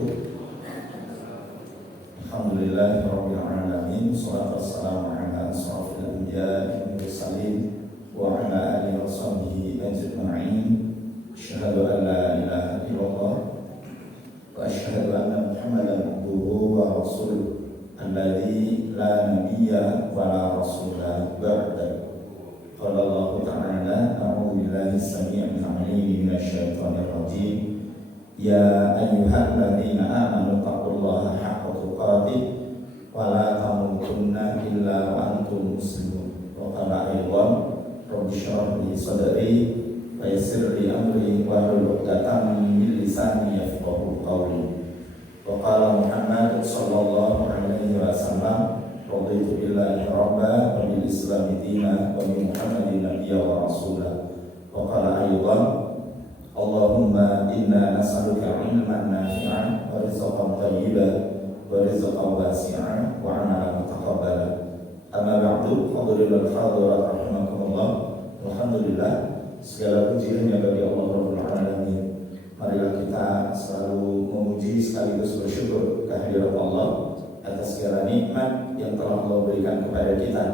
wabarakatuh. Alhamdulillahirabbil alamin, shalatu wassalamu ala asyrofil anbiya'i wal mursalin wa ala alihi washabbihi ajma'in. Asyhadu an la ilaha illallah wa asyhadu anna Muhammadan abduhu wa rasuluh alladzi la nabiyya wa la rasula ba'da. Qala Allah ta'ala, a'udzu billahi as-sami'il 'alim minasyaitonir rajim. Ya ayyuhalladzina amanu taqullaha haqqa tuqatih wa la tamutunna illa wa antum muslimun. Wa qala aydan rabbi shrah li sadri wa yassir li amri wahlul 'uqdatam min lisani yafqahu qawli. Wa qala Muhammad sallallahu alaihi wasallam, raditu billahi rabba wa bil islami dinan wa bi Muhammadin nabiyya wa rasula. Wa qala aydan Allahumma inna nas'aluka ilman nafi'an wa rizqan thayyiban wa rizqan wasi'an wa 'amalan mutaqabbalan. Amma ba'du, hadirin hadirat rahimakumullah. Alhamdulillah, segala puji hanya bagi Allah Rabbul Alamin. Marilah kita selalu memuji sekaligus bersyukur kehadirat Allah atas segala nikmat yang telah Allah berikan kepada kita.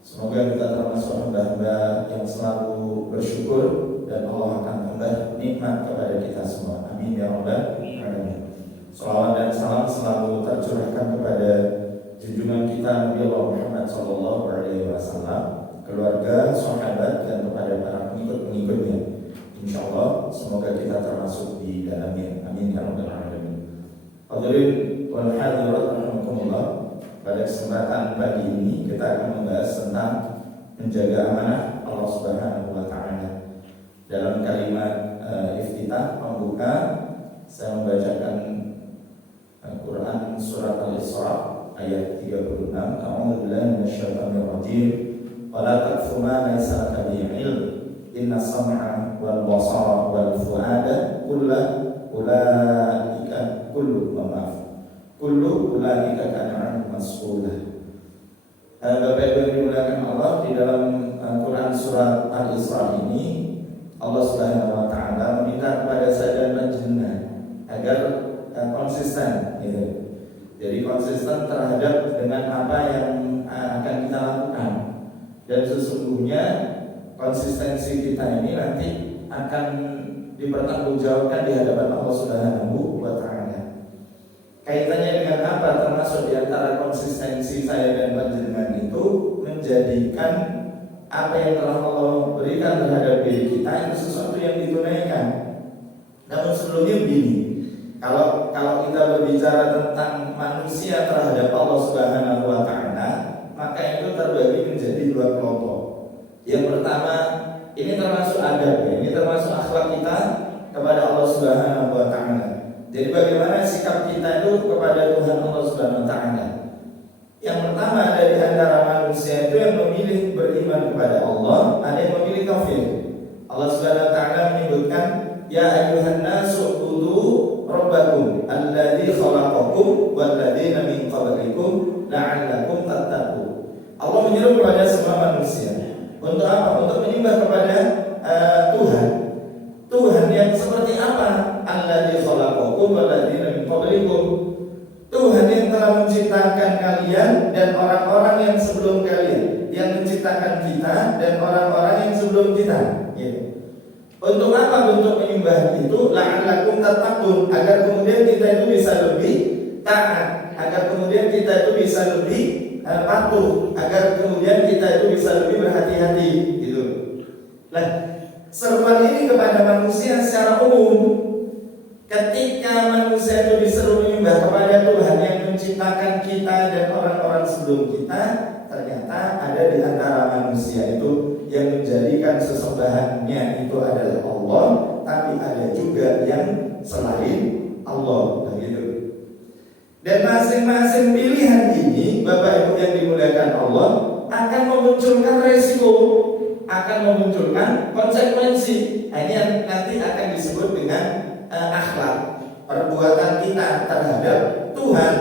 Semoga kita termasuk hamba-hamba yang selalu bersyukur dan Allah akan tambah nikmat kepada kita semua. Amin ya rabbal alamin. Salawat dan salam selalu tercurahkan kepada junjungan kita Nabi Allah Muhammad sallallahu alaihi wasallam, keluarga, sahabat dan kepada para pengikut-pengikutnya. Insyaallah semoga kita termasuk di dalamnya. Amin ya rabbal alamin. Hadirin wal hadirat rahimakumullah. Pada kesempatan pagi ini kita akan membahas tentang menjaga amanah Allah Subhanahu wa taala. Dalam kalimat iftitah pembuka, saya membacakan Quran surat Al-Isra ayat 36. A'udzu billahi minasyaitonir rajim. Wa la taqfu ma laysa laka bihi 'ilm. Inna sam'a wal basara wal fu'ada ulaika kullu ulaika kana 'anhu mas'ula. Bapak Ibu yang dimuliakan Allah, di dalam Quran surat Al-Isra ini Allah Subhanahu wa taala meminta kepada saya dan panjenengan agar konsisten gitu. Jadi konsisten terhadap dengan apa yang akan kita lakukan. Dan sesungguhnya konsistensi kita ini nanti akan dipertanggungjawabkan di hadapan Allah Subhanahu wa taala. Kaitannya dengan apa? Termasuk di antara konsistensi saya dan panjenengan itu menjadikan apa yang telah Allah berikan terhadap diri kita itu sesuatu yang ditunaikan. Namun sebelumnya begini, kalau kita berbicara tentang manusia terhadap Allah Subhanahu wa taala, maka itu terbagi menjadi dua kelompok. Yang pertama, ini termasuk adab, ini termasuk akhlak kita kepada Allah Subhanahu wa taala. Jadi bagaimana sikap kita itu kepada Tuhan Allah Subhanahu wa taala. Yang pertama, ada di antara manusia itu yang memilih beriman kepada Allah, ada yang memilih kafir. Allah Subhanahu wa taala menyebutkan, ya ayyuhan nasu ubudu rabbakum alladzi khalaqakum walladzina min qablikum la'allakum tattaqun. Allah menyeru kepada semua manusia untuk apa? Untuk menyembah kepada Tuhan. Tuhan yang seperti apa? Alladzi khalaqakum walladzina min qablikum. Tuhan yang telah menciptakan kalian dan orang-orang yang sebelum kalian, yang menciptakan kita dan orang-orang yang sebelum kita. Ya. Untuk apa bentuk menyembah itu? La'allakum tattaqun, agar kemudian kita itu bisa lebih taat, agar kemudian kita itu bisa lebih patuh, agar kemudian kita itu bisa lebih berhati-hati. Gitu. Nah, seruan ini kepada manusia secara umum. Ketika manusia itu disuruh menyembah kepada Tuhan yang menciptakan kita dan orang-orang sebelum kita, ternyata ada di antara manusia itu yang menjadikan sesembahannya itu adalah Allah, tapi ada juga yang selain Allah, begitu. Dan masing-masing pilihan ini, Bapak Ibu yang dimuliakan Allah, akan memunculkan resiko, akan memunculkan konsekuensi. Ini yang nanti akan disebut dengan akhlak, perbuatan kita terhadap Tuhan.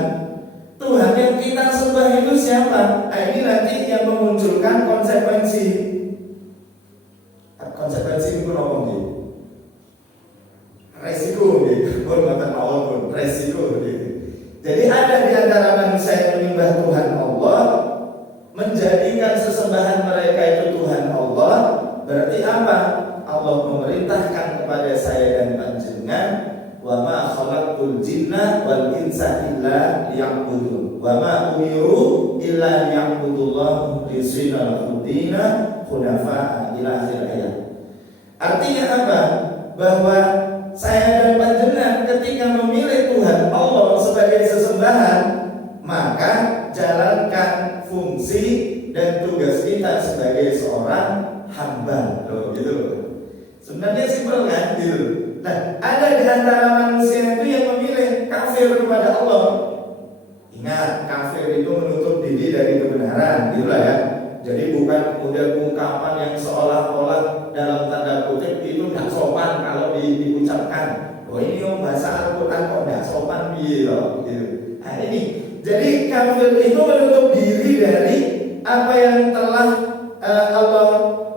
Tuhan yang kita sembah itu siapa? Ini nanti yang memunculkan konsekuensi. Konsekuensi itu apa? resiko gitu, pun maupun resiko gitu. Jadi ada di antara manusia yang menyembah Tuhan Allah, menjadikan sesembahan mereka itu Tuhan Allah. Berarti apa? Allah memerintahkan kepada saya dan panjenengan, wa ma khalaqtul jinna wal insa illa liya'budun wa ma umiru illa liya'budullaha mukhlishina lahu dina hunafa ila akhir ayat. Artinya apa? Bahwa saya dan panjenengan ketika memilih Tuhan Allah sebagai sesembahan, maka jalankan fungsi dan tugas kita sebagai seorang hamba. Loh, gitu. Sebenarnya simpel kan, gitu. Nah, ada di antara manusia itu yang memilih kafir kepada Allah. Ingat, kafir itu menutup diri dari kebenaran, gitulah ya. Jadi bukan kemudian ungkapan yang seolah-olah dalam tanda kutip itu tidak sopan kalau diucapkan. Oh ini yang bahasa Al-Quran kok tidak sopan gitu. Nah ini, jadi kafir itu menutup diri dari apa yang telah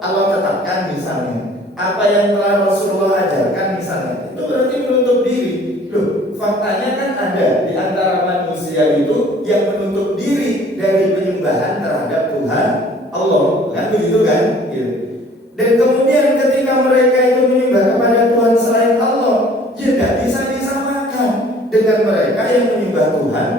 Allah tetapkan misalnya, apa yang telah Rasulullah ajarkan misalnya. Itu berarti menutup diri. Loh, faktanya kan ada di antara manusia itu yang menutup diri dari penyembahan terhadap Tuhan Allah, kan begitu kan? Gitu. Dan kemudian ketika mereka itu menyembah kepada Tuhan selain Allah, ya tidak bisa disamakan dengan mereka yang menyembah Tuhan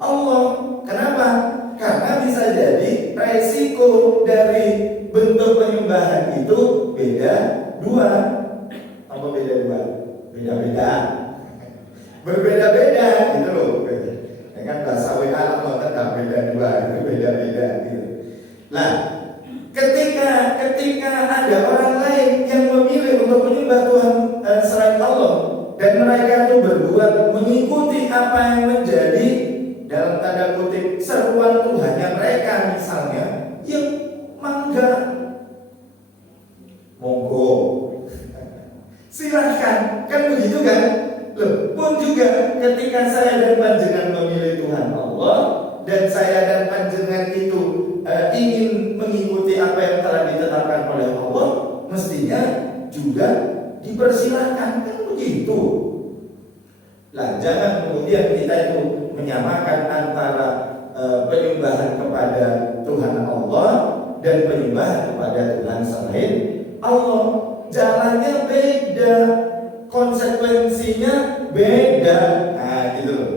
Allah. Kenapa? Karena bisa jadi resiko dari bentuk penyembahan itu beda dua. Apa beda dua? Beda-beda. Berbeda-beda gitu loh. Dengan bahasa WA kan beda dua, itu beda-beda gitu. Nah, ketika ada orang lain yang memilih untuk menyembah Tuhan selain Allah, dan mereka itu berbuat mengikuti apa yang menjadi dalam tanda kutip seruan Tuhannya mereka misalnya, ya mangga, monggo, silahkan, kan begitu kan? Loh, pun juga ketika saya dan panjenengan memilih Tuhan Allah, dan saya dan panjenengan itu ingin mengikuti apa yang telah ditetapkan oleh Allah, mestinya juga dipersilahkan, kan begitu. Lah, jangan kemudian kita itu menyamakan antara penyembahan kepada Tuhan Allah dan penyembahan kepada Tuhan selain Allah. Jalannya beda, konsekuensinya beda. Nah, gitu loh.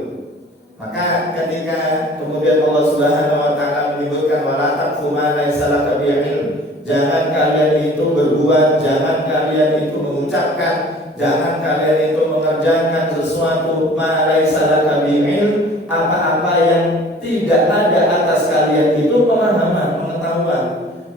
Maka ketika kemudian Allah Subhanahu wa taala menyebutkan wala taqfu ma laysa laka bihi ilm, jangan kalian itu berbuat, jangan kalian itu mengucapkan, jangan kalian itu mengerjakan sesuatu ma laysa laka bihi ilm, apa-apa yang tidak ada atas kalian itu pemahaman, pengetahuan.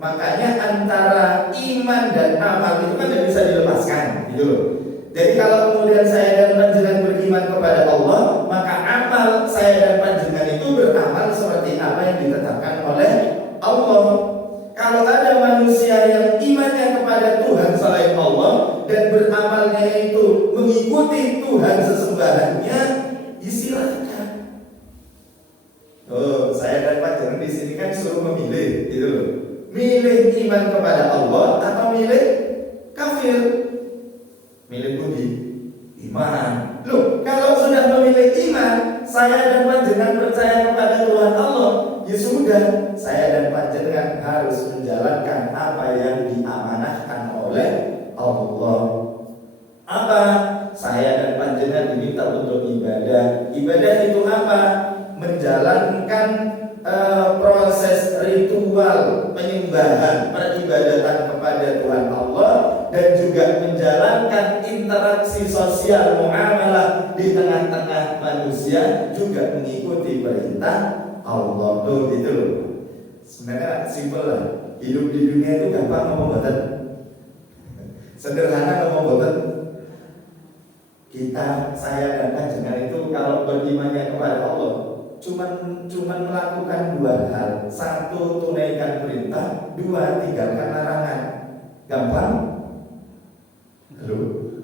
Makanya antara iman dan amal itu kan tidak bisa dilepaskan, gitu loh. Jadi kalau kemudian saya dan panjenengan beriman kepada Allah, maka amal saya dan panjenengan itu beramal seperti apa yang ditetapkan oleh Allah. Kalau ada manusia yang imannya kepada Tuhan selain Allah dan beramalnya itu mengikuti Tuhan sesembahannya, silakan. Oh, saya dan panjenengan di sini kan suruh memilih, gitu loh. Milih iman kepada Allah atau milih kafir? Milih budi, iman. Loh, kalau sudah memilih iman, saya dan panjenengan percaya kepada Tuhan Allah, ya sudah, saya dan panjenengan harus menjalankan apa yang diamanahkan oleh Allah. Apa? Saya dan panjenengan diminta untuk ibadah. Ibadah itu apa? Menjalankan proses ritual penyembahan, peribadatan kepada Tuhan Allah, dan juga menjalankan interaksi sosial muamalah di tengah-tengah manusia, juga mengikuti perintah Allah. Tuh gitu loh. Sebenarnya simpel lah. Hidup di dunia itu gampang ngomong boten. Sederhana ngomong boten. Kita, saya dan panjenengan itu kalau berimannya kepada Allah, cuman melakukan dua hal. Satu, tunaikan perintah. Dua, tinggalkan larangan. Gampang? Loh,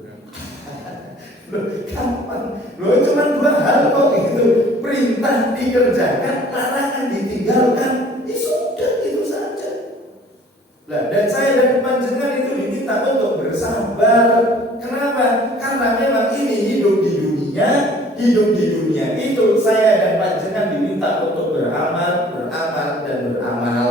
gampang. Loh, cuman dua hal kok gitu. Perintah dikerjakan, larangan ditinggalkan. Sudah, itu saja. Lah, dan saya dan panjenengan itu diminta untuk bersabar. Kenapa? Karena memang hidup di dunia itu saya dan panjenengan diminta untuk beramal, dan beramal.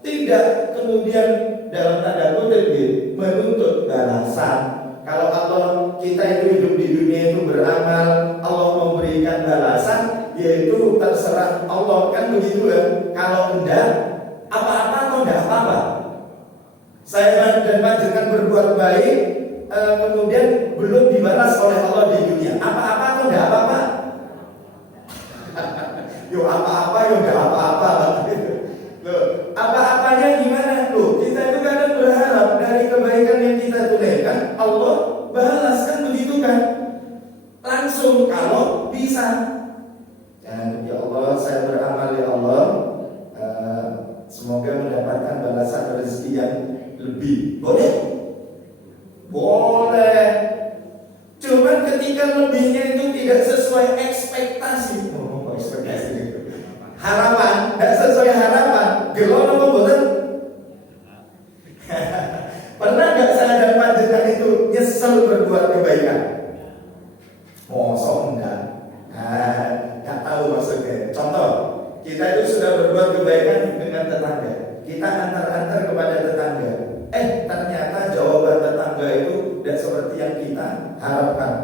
Tidak kemudian dalam tanda kutip menuntut balasan. Kalau Allah kita itu hidup di dunia itu beramal, Allah memberikan balasan, yaitu terserah Allah, kan begitu ya. Kalau enggak apa-apa atau enggak apa-apa. Saya dan panjenengan berbuat baik, kemudian belum dibalas oleh Allah di dunia. Apa-apa atau enggak apa-apa? Yo apa-apa, yo enggak apa-apa. Loh, apa-apanya gimana? Loh, kita itu kadang berharap dari kebaikan yang kita tunaikan Allah balas, kan begitu kan? Langsung kalau bisa. Dan ya Allah, saya beramal ya Allah, semoga mendapatkan balasan rezeki yang lebih. Boleh? Boleh. Cuman ketika lebihnya itu tidak sesuai ekspektasi, harapan, tidak sesuai harapan, gelo apa boten? Pernah nggak saya dan panjenengan itu nyesel berbuat kebaikan? Mosok enggak? Nggak tahu maksudnya. Contoh, kita itu sudah berbuat kebaikan dengan tetangga, kita antar-antar kepada tetangga. Ternyata jawaban tetangga itu tidak seperti yang kita harapkan.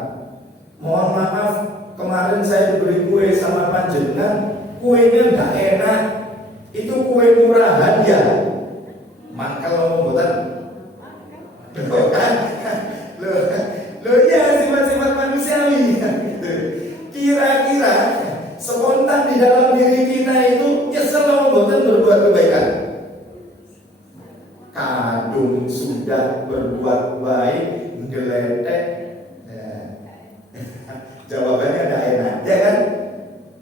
Mohon maaf, kemarin saya diberi kue sama panjenengan, kuenya nggak enak. Itu kue murahan ya. Maka lo membuat kan? Lo ya sifat-sifat manusiawi. Kira-kira spontan di dalam diri kita itu nyesel membuat berbuat kebaikan. Kadung sudah berbuat baik, geletek, jawabannya tidak enak, ya kan?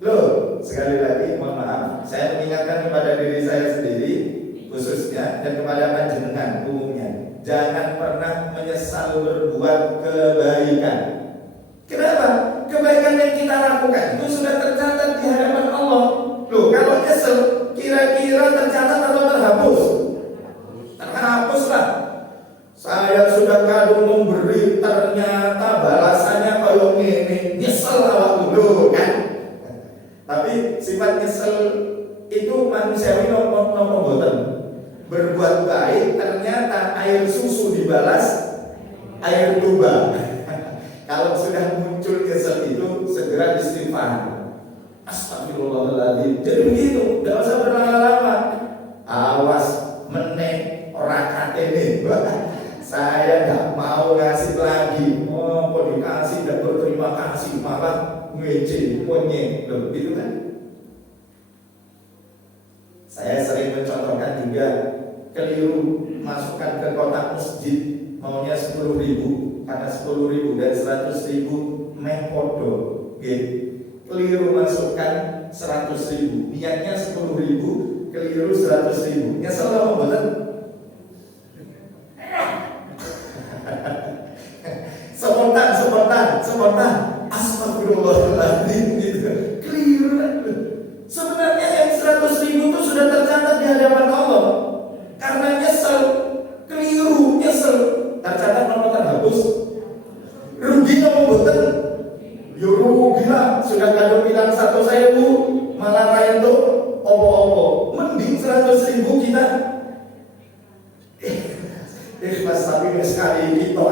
Loh, sekali lagi mohon maaf, saya mengingatkan kepada diri saya sendiri khususnya dan kepada panjenengan umumnya, jangan pernah menyesal berbuat kebaikan. Kenapa? Kebaikan yang kita lakukan itu sudah tercatat di hadapan Allah. Loh, kalau nyesel, kira-kira tercatat atau terhapus? Terhapuslah. Saya sudah kadung memberi, ternyata balasannya kalau ini nyesel awak dulu kan. Tapi sifat nyesel itu manusiawi nomor boten. Berbuat baik ternyata air susu dibalas air tuba. Kalau sudah muncul nyesel itu segera istighfar. Astagfirullahaladzim. Jadi begitu, tidak usah berlama-lama. Awas meneng rakat ini. Saya nggak mau ngasih lagi. Oh, kok dikasih tidak berterima kasih, malah ngece, monyet, gitu kan? Saya sering mencontohkan juga keliru masukkan ke kotak masjid maunya 10.000 karena 10.000 dan 100.000 meh podo, gitu. Keliru masukkan 100.000, niatnya 10.000, keliru 100.000. Nyesel apa betul? Spontan. Astagfirullahaladzim, gitu. Keliru kan? Sebenarnya yang 100.000 itu sudah tercatat di hadapan Allah. Karena nyesel, keliru, tercatat nomor terhapus. Rugi apa betul? Yo rugi lah, sudah kadang bilang 100.000 malah lain tuh opo-opo. Mending 100.000 kita ikhlas tapi sekali kita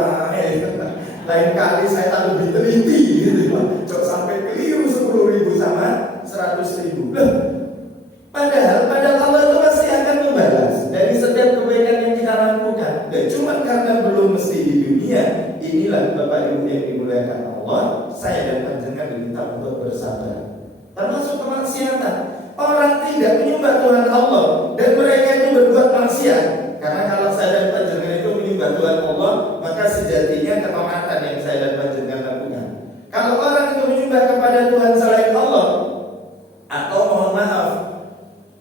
lain kali saya tak lebih teliti gitu. Jangan sampai keliru 10.000 sama 100.000. Padahal Allah itu pasti akan membalas dari setiap kebaikan yang kita lakukan. Dan cuma karena belum mesti di dunia. Inilah Bapak Ibu yang dimuliakan Allah, saya dan panjenengan diminta untuk bersabar. Termasuk kemaksiatan. Orang tidak menyembah Tuhan Allah dan mereka itu berbuat maksiat. Karena kalau saya dan panjenengan itu menyembah Tuhan Allah, maka sejatinya ketaatan yang saya dan panjenengan lakukan. Kalau orang itu menyembah kepada Tuhan selain Allah, atau mohon maaf,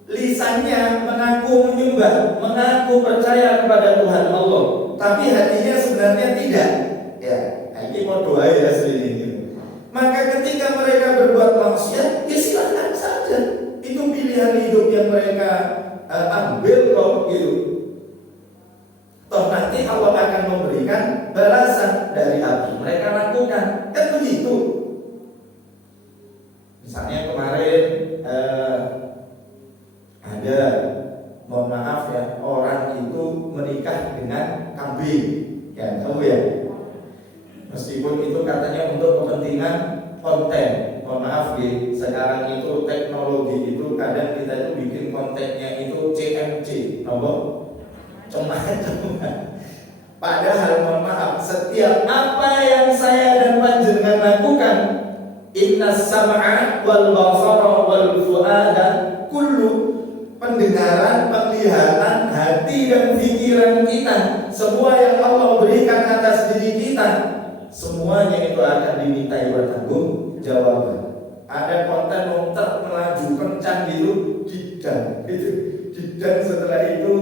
lisannya mengaku menyembah, mengaku percaya kepada Tuhan Allah, tapi hatinya sebenarnya tidak. Ya, ini mau doa ya sendiri. Maka ketika mereka berbuat maksiat, ya silakan saja. Itu pilihan hidup yang mereka ambil kok gitu. Toh nanti Allah akan memberikan balasan dari apa mereka lakukan. Kan itu katanya untuk kepentingan konten. Mohon maaf ya, sekarang itu teknologi itu kadang kita itu bikin kontennya itu CMC, apa? Cuma-cuma. Padahal mohon maaf, setiap apa yang saya dan panjenengan lakukan, innas sam'a wal basara wal fu'ada kullu, pendengaran, penglihatan, hati dan pikiran kita, semua yang Allah berikan atas diri kita, semuanya itu akan dimintai bertanggung jawaban. Ada konten motor melaju kencang gitu, didan setelah itu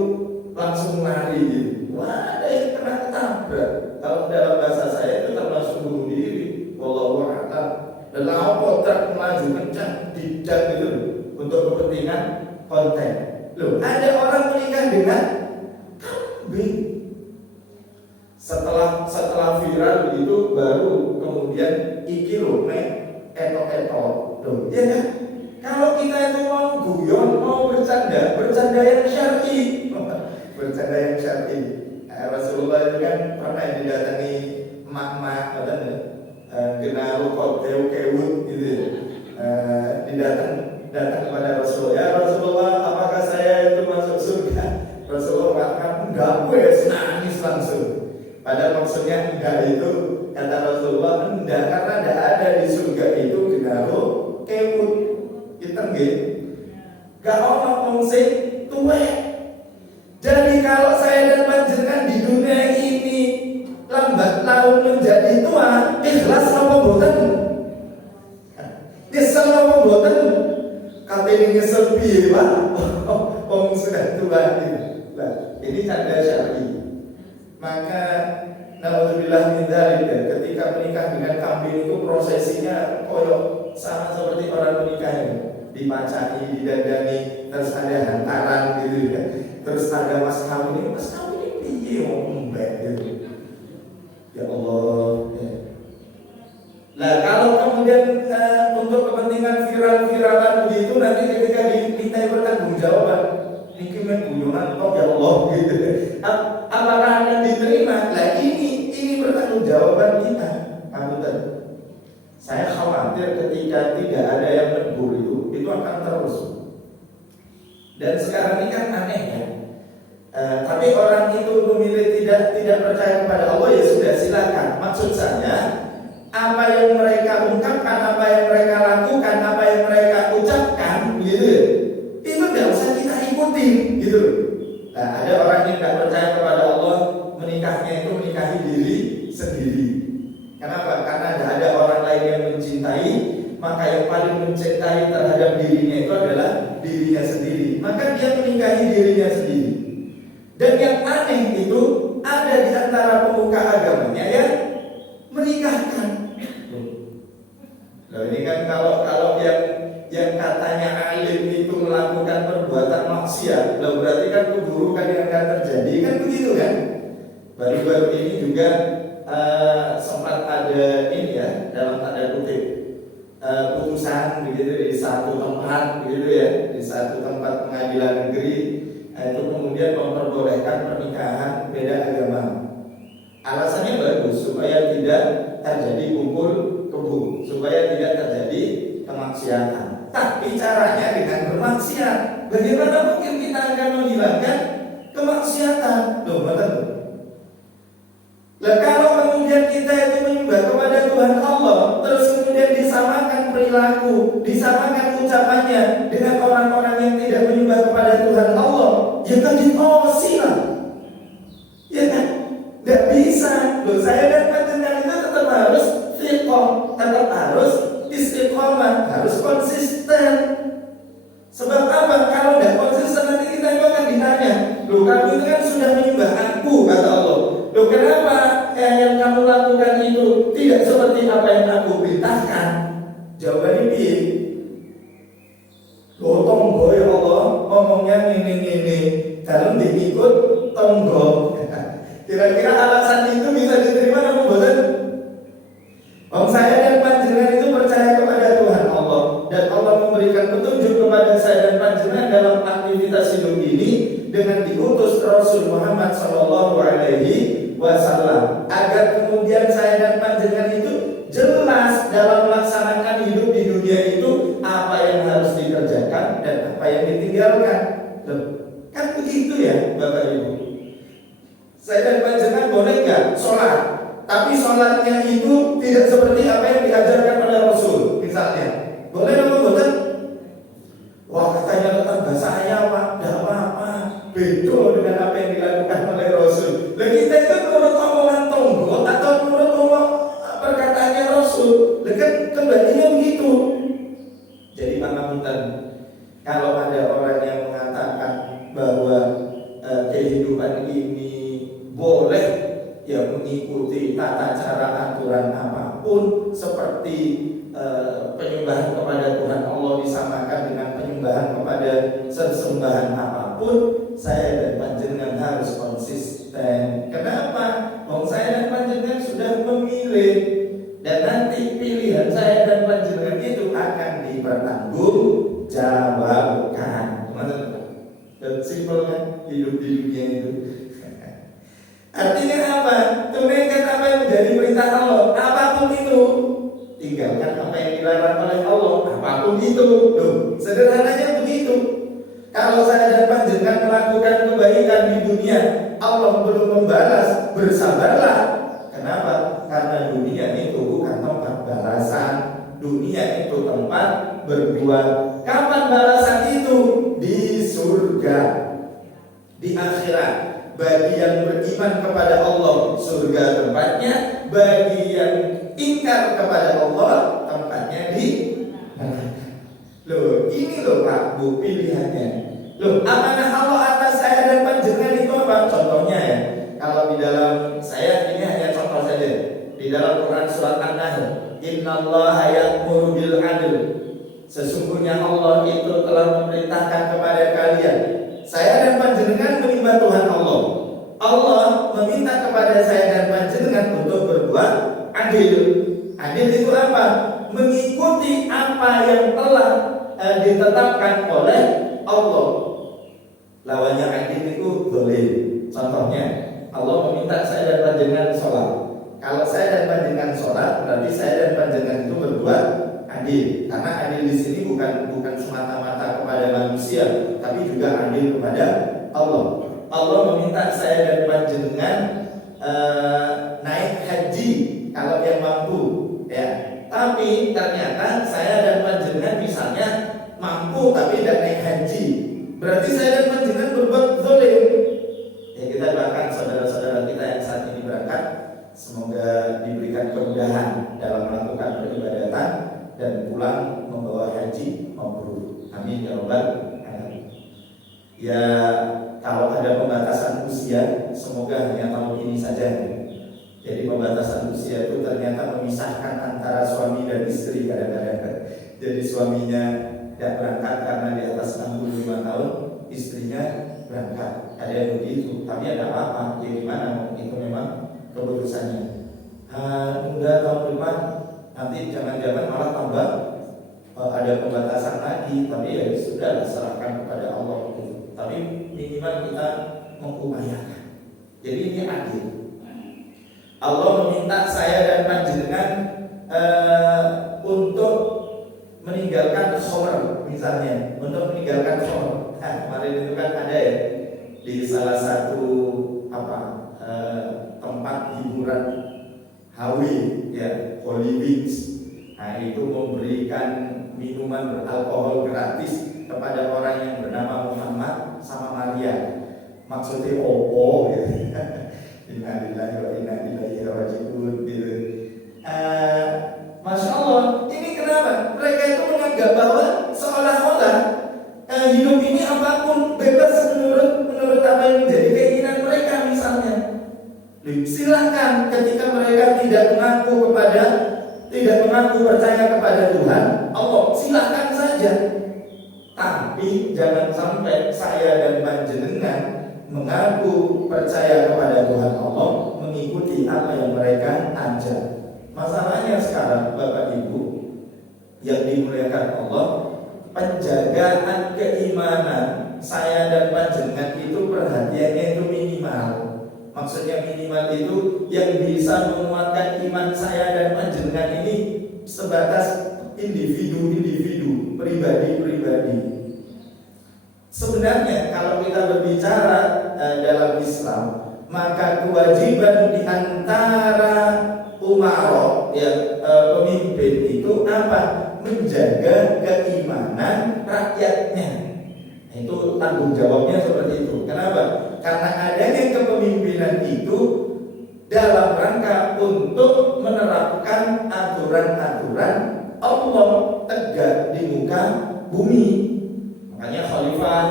langsung lari gitu. Wah, ada yang kena ketabrak. Kalau dalam bahasa saya itu termasuk bunuh diri. Wallahu a'lam. Dan lalu truk melaju kencang didan gitu untuk kepentingan konten. Loh, ada orang menikah dengan kambing. Setelah viral begitu baru kemudian iki loh etok-etok. Loh, ya kan? Kalau kita itu mau guyon, mau bercanda yang syar'i. Bercanda yang syar'i. Rasulullah itu kan pernah didatangi emak-emak kena rukot kewut gitu. Datang kepada Rasulullah. Ya Rasulullah, apakah saya itu masuk surga? Rasulullah mengatakan enggak, gue nangis langsung. Padahal maksudnya enggak itu kata Rasulullah enggak, karena enggak ada di surga itu genaru kewut. Kita nggih. Gak ono wong sing tuwek. Jadi kalau saya dan panjenengan di dunia ini lambat laun menjadi tua, ikhlas apa mboten? Nyesel apa mboten? Katanya nyesel piye, Pak? Wong sudah tua ini. Nah, ini canda syar'i. Maka naudzubillah min dzalik, ketika menikah dengan kambing itu prosesinya koyo sama seperti orang menikah ini. Dipacai, didandani, terus ada hantaran gitu ya. Terus ada mas kawin ini piye wong mbek gitu. Ya Allah. Ya. Nah, kalau kemudian untuk kepentingan viral-viralan begitu, nanti ketika dimintai pertanggungjawaban, niki men guyonan kok ya Allah gitu. Apakah akan diterima? Nah, ini pertanggungjawaban kita. Anggota. Saya khawatir ketika tidak ada yang menegur itu akan terus. Dan sekarang ini kan aneh ya. Tapi orang itu memilih tidak percaya kepada Allah, ya sudah, silakan. Maksud saya, apa yang mereka ungkapkan, apa yang mereka lakukan, apa yang mereka ucapkan, gitu, itu tidak usah kita ikuti, gitu. Nah, ada orang yang tidak percaya kepada Allah, menikahnya itu menikahi diri sendiri. Kenapa? Karena tidak ada orang lain yang mencintai, maka yang paling mencintai terhadap dirinya itu adalah dirinya sendiri. Maka dia menikahi dirinya sendiri. Dan yang aneh itu ada di antara pemuka agamanya yang menikahkan. Nah, ini kan kalau yang katanya alim itu melakukan perbuatan maksiat, lah berarti kan keburukan yang akan terjadi, kan begitu kan? Baru-baru ini juga sempat ada ini ya, dalam tanda kutip putusan begitu di satu tempat begitu ya, di satu tempat pengadilan negeri itu kemudian memperbolehkan pernikahan beda agama. Alasannya bagus, supaya tidak terjadi kumpul kebo, supaya tidak terjadi kemaksiatan. Tapi caranya dengan bermaksiat. Bagaimana mungkin kita akan menghilangkan kemaksiatan? Loh, betul. Nah, kalau kemudian kita itu menyembah kepada Tuhan Allah, terus kemudian disamakan perilaku, disamakan ucapannya dengan orang-orang yang tidak menyembah kepada Tuhan Allah, ya tadi lah. Ya kan? Tidak bisa. Loh, saya dan panjenengan itu tetap harus fiqh, tetap harus istiqomah, harus konsisten. Sebab apa? Kalau tidak konsisten nanti kita itu akan ditanya, loh, kamu itu kan sudah menyembah aku, kata Allah. Loh, kenapa yang kamu lakukan itu tidak seperti apa yang aku perintahkan? Jawabannya piye? Loh, tonggo ya Allah, ngomongnya ini dalam diikut tonggo. Kira-kira alasan itu bisa diterima apa bosan? Saya dan panjenengan itu percaya kepada Tuhan Allah, dan Allah memberikan petunjuk kepada saya dan panjenengan dalam aktivitas hidup ini dengan diutus Rasul Muhammad SAW agar kemudian saya dan panjenengan itu seperti apa yang diajarkan oleh Rasul misalnya. Boleh apa boleh? Wah, katanya tetangga saya Pak, tidak apa-apa, beda dengan apa yang dilakukan oleh Rasul. Dan kita itu menurut omongan tonggo atau menurut perkataannya Rasul. Dan kan kembalinya begitu. Jadi pangapunten, kalau ada orang yang mengatakan bahwa kehidupan ini boleh ya mengikuti tata cara aturan apapun, seperti penyembahan kepada Tuhan Allah disamakan dengan penyembahan kepada sesembahan apapun, saya dan panjenengan harus konsisten. Kenapa? Saya dan panjenengan sudah memilih, dan nanti pilihan saya dan panjenengan itu akan dipertanggungjawabkan. Dan simpelnya hidup di dunia itu. Artinya apa? Tunaikan apa yang menjadi perintah Allah, apapun itu. Tinggalkan apa yang dilarang oleh Allah, apapun itu. Loh, sederhananya begitu. Kalau saya dan panjenengan melakukan kebaikan di dunia, Allah belum membalas, bersabarlah. Kenapa? Karena dunia itu bukan tempat balasan. Dunia itu tempat berbuat. Kapan balasan itu? Di surga, di akhirat. Bagi yang beriman kepada Allah, surga tempatnya. Bagi yang ingkar kepada Allah, tempatnya di neraka. Loh, ini loh Pak Bu pilihannya. Loh, amanah Allah atas saya dan panjenengan itu apa? Contohnya ya, kalau di dalam saya ini hanya contoh saja. Di dalam Quran surat An-Nahl, Innallaha ya'muru bil 'adl. Sesungguhnya Allah itu telah memerintahkan kepada kalian. Saya dan panjenengan menyembah Tuhan Allah. Allah meminta kepada saya dan panjenengan untuk berbuat adil. Adil itu apa? Mengikuti apa yang telah ditetapkan oleh Allah. Lawannya adil itu boleh. Contohnya, Allah meminta saya dan panjenengan sholat. Kalau saya dan panjenengan sholat, berarti saya dan panjenengan itu berbuat adil. Karena adil di sini bukan semata-mata kepada manusia, tapi juga adil kepada Allah. Allah meminta saya dan panjenengan naik haji kalau yang mampu, ya. Tapi ternyata saya dan panjenengan misalnya mampu tapi tidak naik haji, berarti saya dan panjenengan berbuat zalim. Ya, kita doakan saudara-saudara kita yang saat ini berangkat, semoga diberikan kemudahan dalam melakukan peribadatan dan pulang membawa haji mabrur. Amin ya rabbal alamin. Ya, kalau ada pembatasan usia, semoga hanya tahun ini saja. Jadi pembatasan usia itu ternyata memisahkan antara suami dan istri kadang-kadang. Jadi suaminya tidak berangkat karena di atas 65 tahun, istrinya berangkat. Ada yang begitu, tapi ada apa-apa? Ya gimana? Itu memang keputusannya. Enggak, tahun depan nanti jangan-jangan malah tambah ada pembatasan lagi, tapi ya sudah serahkan kepada Allah. Tapi minimal kita mengupayakan. Jadi ini adil. Allah meminta saya dan panjenengan untuk meninggalkan khamr, misalnya, untuk meninggalkan khamr. Kemarin itu kan ada ya di salah satu tempat hiburan Hawi, ya, Holy Wings. Nah, itu memberikan minuman beralkohol gratis kepada orang yang bernama Muhammad sama Maria. Maksudnya opo gitu. Innalillahi wa inna ilaihi raji'un gitu. Masya Allah, ini kenapa? Mereka itu menganggap bahwa seolah-olah hidup ini apapun bebas menurut apa yang menjadi keinginan mereka misalnya. Silakan ketika mereka tidak mengaku percaya kepada Tuhan Allah, silakan saja. Tapi jangan sampai saya dan panjenengan mengaku percaya kepada Tuhan Allah, mengikuti apa yang mereka ajak. Masalahnya sekarang Bapak Ibu yang dimuliakan Allah, penjagaan keimanan saya dan panjenengan itu perhatiannya itu minimal. Maksudnya minimal itu yang bisa menguatkan iman saya dan panjenengan ini sebatas individu-individu, pribadi-pribadi. Sebenarnya kalau kita berbicara dalam Islam, maka kewajiban di antara umaro ya, pemimpin itu apa? Menjaga keimanan rakyatnya. Itu tanggung jawabnya seperti itu. Kenapa? Karena adanya kepemimpinan itu dalam rangka untuk menerapkan aturan-aturan Allah tegak di muka bumi. Makanya Khalifah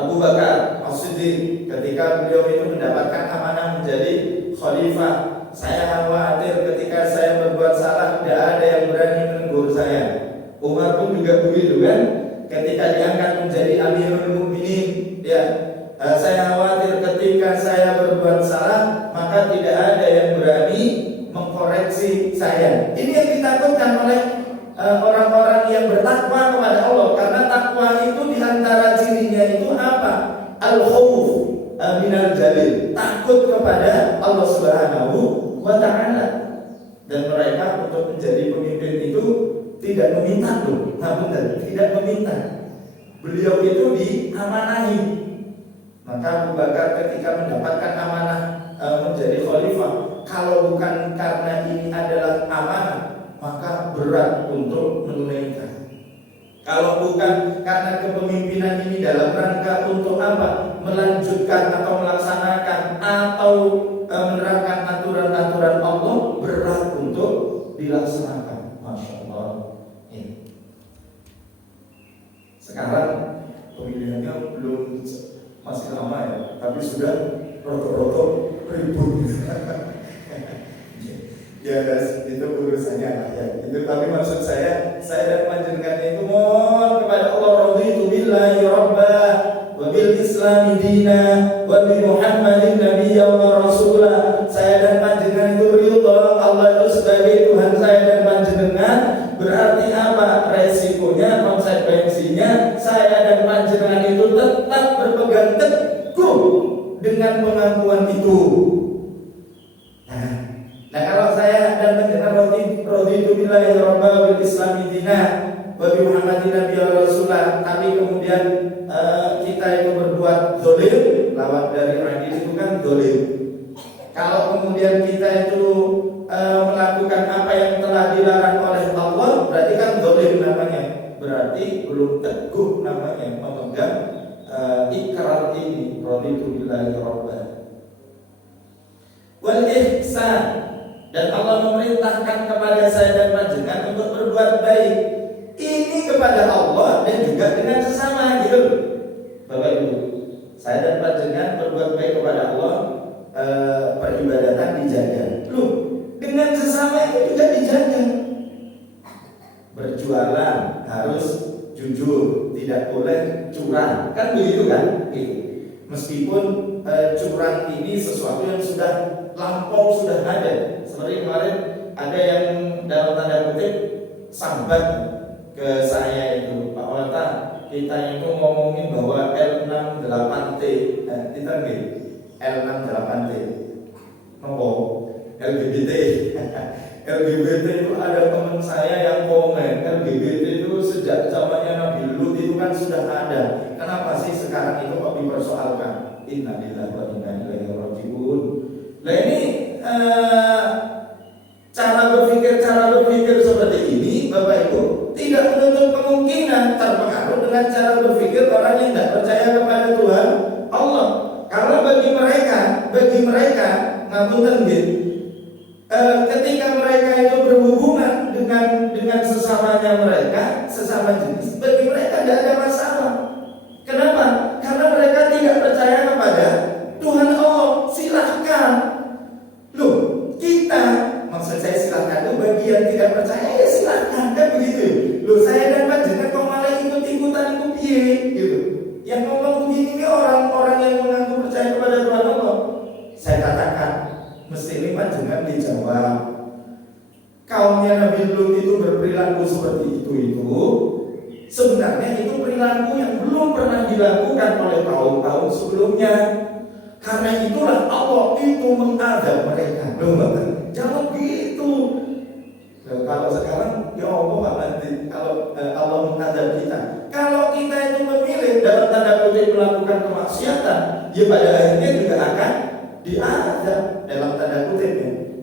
Abu Bakar As-Siddiq ketika beliau itu mendapatkan amanah menjadi khalifah, saya khawatir ketika saya berbuat salah tidak ada yang berani menegur saya. Umar pun juga begitu kan, ketika diangkat menjadi Amirul Mukminin, ya, saya khawatir ketika saya berbuat salah maka tidak ada yang berani mengkoreksi saya. Ini yang ditakutkan oleh orang-orang yang bertakwa kepada Allah, karena takwa itu diantara cirinya itu apa? Al-khawf minal jalil, takut kepada Allah Subhanahu wa Ta'ala. Dan mereka untuk menjadi pemimpin itu tidak meminta loh, tidak meminta. Beliau itu diamanahi. Maka Abu Bakar ketika mendapatkan amanah menjadi khalifah, kalau bukan karena ini adalah amanah, maka berat untuk menunaikan. Kalau bukan karena kepemimpinan ini dalam rangka untuk apa? Melanjutkan atau melaksanakan atau menerapkan aturan-aturan Allah, berat untuk dilaksanakan. Masya Allah. Ini. Sekarang pemilihannya belum, masih lama ya, tapi sudah rotok-rotok ribut. Ya itu urusannya ya. Itu tapi maksud saya dan panjenengan itu mohon kepada Allah, raditu billahi rabba wa bil islami dina wa bi Muhammadin nabiyya wa rasulah. Saya dan panjenengan itu ridho Allah itu sebagai Tuhan saya dan panjenengan. Berarti apa? Resikonya, konsekuensinya saya dan panjenengan itu tetap berpegang teguh dengan pengakuan itu. Nah kalau saya dan panjenengan raditu billahi rabba bil islami dina wa bi Muhammadin nabiyya wa rasulah, tapi kemudian kita itu berbuat zalim, lawan dari adil itu kan zalim. Kalau kemudian kita itu melakukan apa yang telah dilarang oleh Allah, berarti kan zalim namanya. Berarti belum teguh namanya memegang ikrar ini, raditu billahi rabba wal ihsan. Dan Allah memerintahkan kepada saya dan panjenengan untuk berbuat baik. Ini kepada Allah dan juga dengan sesama, gitu. Bapak Ibu, saya dan panjenengan berbuat baik kepada Allah, peribadatan dijaga. Loh, dengan sesama itu juga dijaga. Berjualan harus jujur, tidak boleh curang. Kan begitu kan? Gitu. Meskipun curang ini sesuatu yang sudah lampau, sudah ada. Seperti kemarin ada yang dalam tanda kutip sambat ke saya itu, Pak Wata, kita itu ngomongin bahwa L68T, kita nih L68T, nopo LGBT. LGBT itu ada teman saya yang komen, LGBT itu sejak zamannya Nabi Lut itu kan sudah ada. Kenapa sih sekarang itu kok dipersoalkan? Innalillahi wa inna ilaihi raji'un. Nah ini cara berpikir seperti ini, Bapak Ibu, tidak menutup kemungkinan terpengaruh dengan cara berpikir orang yang tidak percaya kepada Tuhan Allah. Karena bagi mereka ngapunten nggih, ketika mereka itu berhubungan dengan sesamanya mereka, sesama jenis, bagi mereka tidak ada masalah. Kenapa? Karena mereka tidak percaya kepada Tuhan Allah. Silahkan. Loh, kita, maksud saya silahkan itu bagi yang tidak percaya, ya silahkan, kan begitu. Loh, saya dan panjenengan kok malah ikut-ikutan ikut piye gitu. Yang ngomong begini ini orang-orang yang mengaku percaya kepada Tuhan Allah. Saya katakan, mesti ini panjenengan dijawab. Kaumnya Nabi Lut itu berperilaku seperti itu sebenarnya itu perilaku yang belum pernah dilakukan oleh kaum-kaum sebelumnya. Karena itulah Allah itu mengadab mereka. Jangan begitu. Kalau sekarang ya Allah nanti kalau Allah mengadab kita. Kalau kita itu memilih dalam tanda kutip melakukan kemaksiatan, ya pada akhirnya juga akan diadab dalam tanda kutip.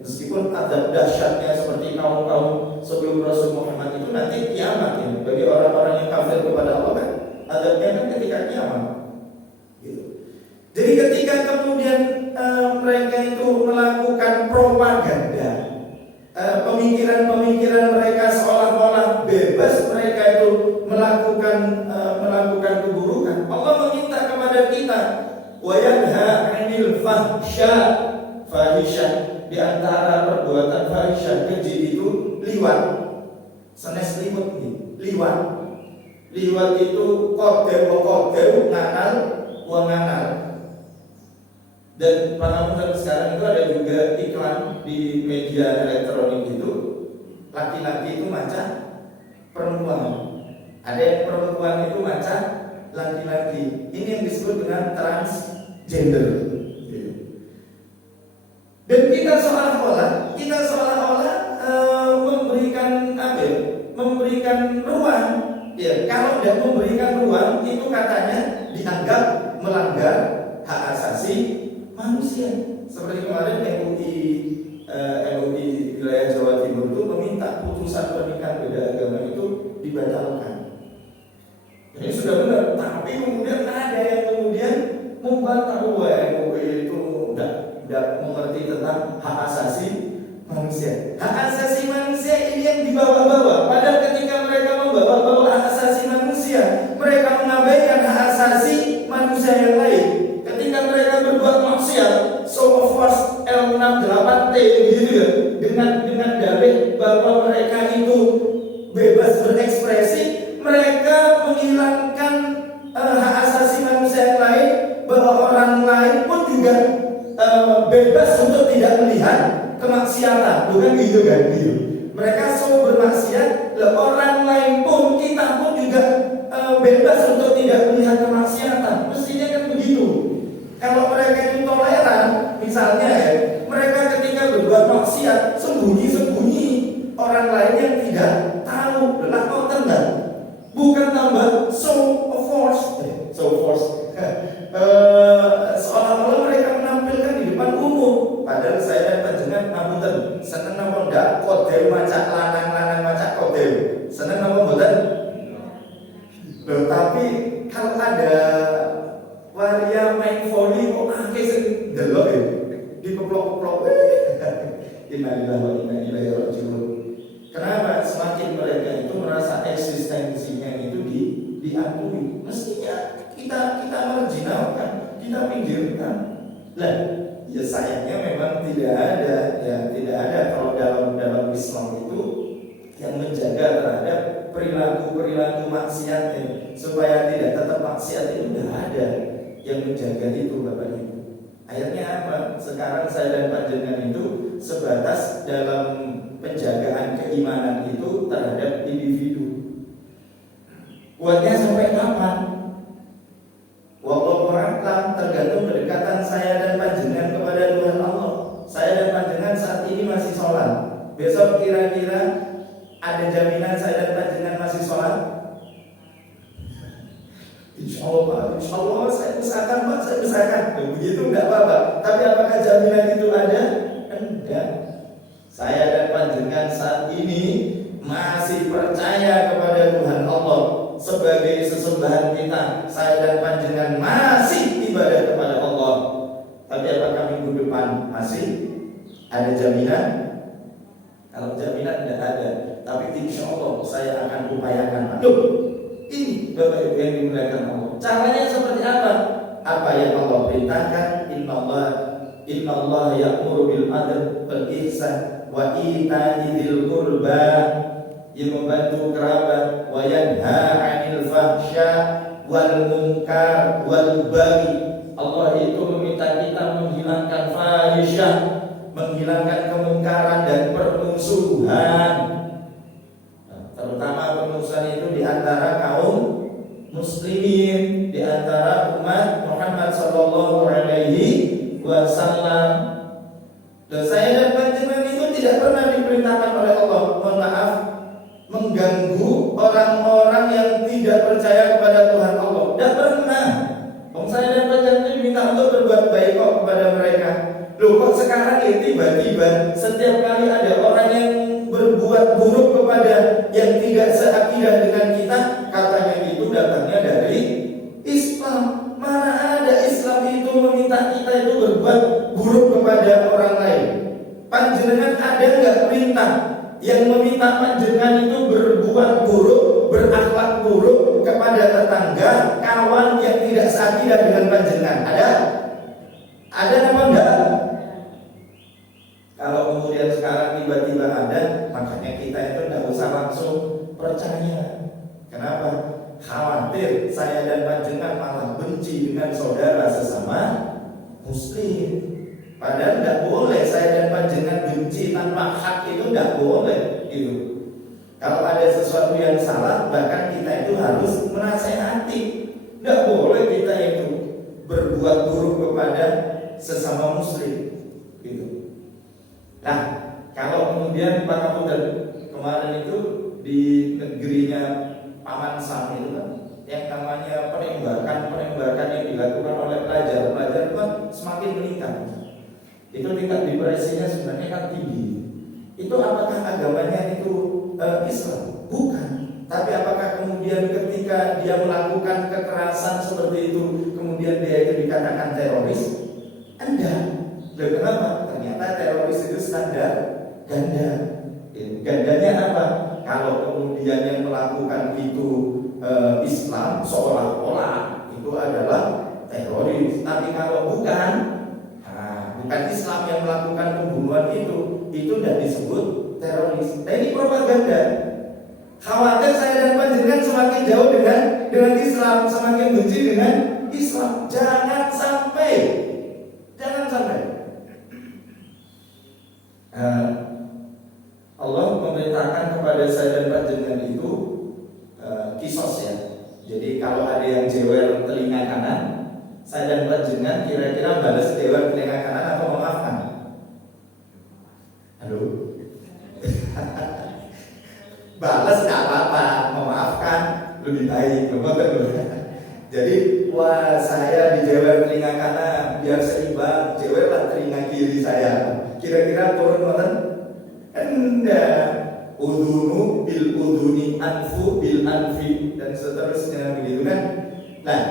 Meskipun azab dahsyatnya seperti kaum-kaum sebelum Rasul Muhammad itu nanti kiamat ya. Bagi orang-orang yang kafir kepada Allah kan azabnya kan ketika kiamat. Gitu. Jadi ketika kemudian mereka itu melakukan propaganda, pemikiran-pemikiran mereka seolah-olah bebas mereka itu melakukan keburukan. Allah meminta kepada kita wa yanha 'anil fahisyah. Di antara perbuatan fahisyah keji itu liwat. Sanes liwat nih, liwat. Liwat itu kode nganal wa nganal. Dan pangapunten sekarang itu ada juga iklan di media elektronik itu, laki-laki itu macam perempuan. Ada yang perempuan itu macam laki-laki. Ini yang disebut dengan transgender. Dan kita seolah-olah memberikan ruang. Ya, kalau tidak memberikan ruang itu katanya dianggap melanggar hak asasi manusia. Seperti kemarin MUI wilayah Jawa Timur itu meminta putusan pernikahan beda agama itu dibatalkan. Ini sudah benar, tapi kemudian ada yang kemudian membantah bahwa MUI itu tidak mengerti tentang hak asasi manusia. Hak asasi manusia ini yang dibawa-bawa. Padahal ketika mereka membawa-bawa hak asasi manusia, mereka mengabaikan hak asasi manusia yang lain. Ketika mereka berbuat maksiat, so of force L68T gitu ya, dengan dalih bahwa mereka itu bebas berekspresi, mereka menghilangkan hak asasi manusia yang lain, bahwa orang lain pun juga bebas untuk tidak melihat kemaksiatan, bukan gitu kan? Gitu. Mereka semua bermaksiat, orang lain pun, kita pun juga bebas untuk tidak melihat kemaksiatan. Mestinya kan begitu. Kalau mereka itu toleran, misalnya ya, mereka ketika berbuat maksiat sembunyi-sembunyi, orang lain yang tidak tahu, mau tenang, bukan tambah so force. Seolah-olah mereka menampilkan di depan umum. Padahal saya dan panjenengan ngapunten, seneng napa ndak kodel macak lanang-lanang macak kodel. Seneng napa mboten? Loh, tapi kalau ada waria main volley kok akeh sing delok ya. Dikeplok-keplok. Innalillahi wa inna ilaihi raji'un. Kenapa? Semakin mereka itu merasa eksistensinya itu diakui. Mestinya kita marginalkan, kita pinggirkan. Lah, ya sayangnya memang tidak ada kalau dalam Islam itu yang menjaga terhadap perilaku maksiatnya supaya tidak tetap maksiat itu tidak ada yang menjaga itu, Bapak Ibu. Akhirnya apa? Sekarang saya dan panjenengan itu sebatas dalam penjagaan keimanan itu terhadap individu. Kuatnya sampai kapan? Wallahu a'lam, tergantung kedekatan saya dan panjenengan kepada Tuhan Allah. Saya dan panjenengan saat ini masih sholat. Besok kira-kira ada jaminan saya dan panjenengan masih sholat? Insya Allah saya usahakan Pak, saya usahakan. Begitu enggak apa-apa. Tapi apakah jaminan itu ada? Enggak. Saya dan panjenengan saat ini masih percaya kepada Tuhan Allah sebagai sesembahan kita. Saya dan panjenengan masih ibadah kepada Allah. Tapi apakah minggu depan masih ada jaminan? Kalau jaminan tidak ada, tapi insya Allah saya akan upayakan. Loh, ini Bapak Ibu yang dimuliakan Allah. Caranya seperti apa? Apa yang Allah perintahkan? Innallaha ya'muru bil adl wal ihsan wa ita'i dzil qurba, yang membantu kerabat, wa yanha 'anil fahsya wal munkar wal baghi. Allah itu meminta kita menghilangkan fahisyah, menghilangkan kemungkaran dan permusuhan. Terutama permusuhan itu di antara kaum muslimin, di antara umat Muhammad sallallahu alaihi wasallam. Dan saya dan panjenengan itu tidak pernah diperintahkan oleh Allah, mohon maaf, mengganggu orang-orang yang tidak percaya kepada Tuhan Allah. Tidak pernah. Saya dan panjenengan diminta untuk berbuat baik kok kepada mereka. Loh, kok sekarang ya tiba-tiba setiap buruk kepada yang tidak seakidah dengan kita, katanya itu datangnya dari Islam. Mana ada Islam itu meminta kita itu berbuat buruk kepada orang lain? Panjenengan ada nggak perintah yang meminta panjenengan itu berbuat buruk, berakhlak buruk kepada tetangga, kawan yang tidak seakidah dengan panjenengan? Ada? Ada apa enggak? Kalau kemudian sekarang tiba-tiba ada, makanya kita itu tidak usah langsung percaya. Kenapa? Khawatir saya dan panjenengan malah benci dengan saudara sesama muslim. Padahal tidak boleh saya dan panjenengan benci tanpa hak, itu tidak boleh gitu. Kalau ada sesuatu yang salah, bahkan kita itu harus menasehati. Tidak boleh kita itu berbuat buruk kepada sesama muslim gitu. Nah, kalau kemudian Pak Kapolda kemarin itu di negerinya Paman Sam itu kan, yang namanya penembakan yang dilakukan oleh pelajar itu kan semakin meningkat. Itu tingkat depresinya sebenarnya kan tinggi. Itu apakah agamanya itu Islam? Bukan. Tapi apakah kemudian ketika dia melakukan kekerasan seperti itu, kemudian dia itu dikatakan teroris? Enggak. Dan kenapa? Ternyata teroris itu standar ganda. Gandanya apa? Kalau kemudian yang melakukan itu Islam, seolah-olah itu adalah teroris. Tapi kalau bukan Islam yang melakukan pembunuhan itu tidak disebut teroris. Nah, ini propaganda. Khawatir saya dan panjenengan semakin jauh dengan Islam, semakin benci dengan Islam. Jangan sampai. Allah memerintahkan kepada saya dan panjenengan itu kisos ya. Jadi kalau ada yang jewer telinga kanan, saya dan panjenengan kira-kira balas jewer telinga kanan atau memaafkan? Aduh. Balas nggak apa-apa, memaafkan lebih baik. Jadi saya dijewer telinga kanan biar seimbang, jewerlah telinga kiri saya. Kira-kira turun nonton? Enggak. Udhunu bil udhuni, anfu bil anfi, dan seterusnya begitu kan? Nah,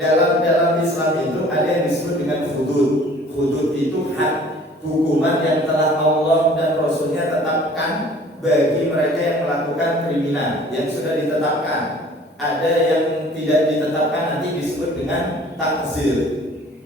dalam Islam itu ada yang disebut dengan hudud. Hudud itu had, hukuman yang telah Allah dan Rasulnya tetapkan bagi mereka yang melakukan kriminal yang sudah ditetapkan. Ada yang tidak ditetapkan, nanti disebut dengan takzir.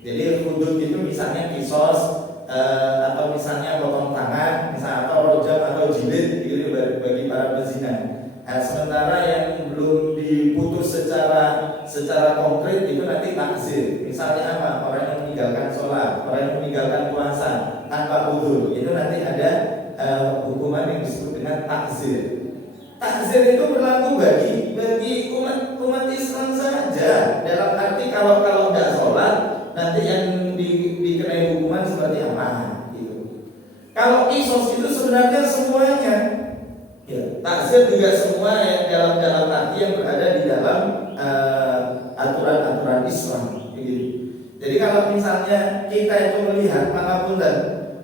Jadi hudud itu misalnya kisos, atau misalnya potong tangan, misalnya atau rojam atau jilid gitu bagi para pezina. Nah, sementara yang belum diputus secara konkret itu nanti takzir. Misalnya apa? Orang yang meninggalkan sholat, orang yang meninggalkan puasa tanpa udzur, itu nanti ada hukuman yang disebut dengan takzir. Takzir itu berlaku bagi umat Islam saja. Dalam arti kalau tidak sholat, nanti yang dikenai hukuman seperti apa gitu. Kalau kisos itu sebenarnya semuanya ya, takzir juga semua yang dalam arti yang berada di dalam aturan-aturan Islam gitu. Jadi kalau misalnya kita itu melihat manapun dan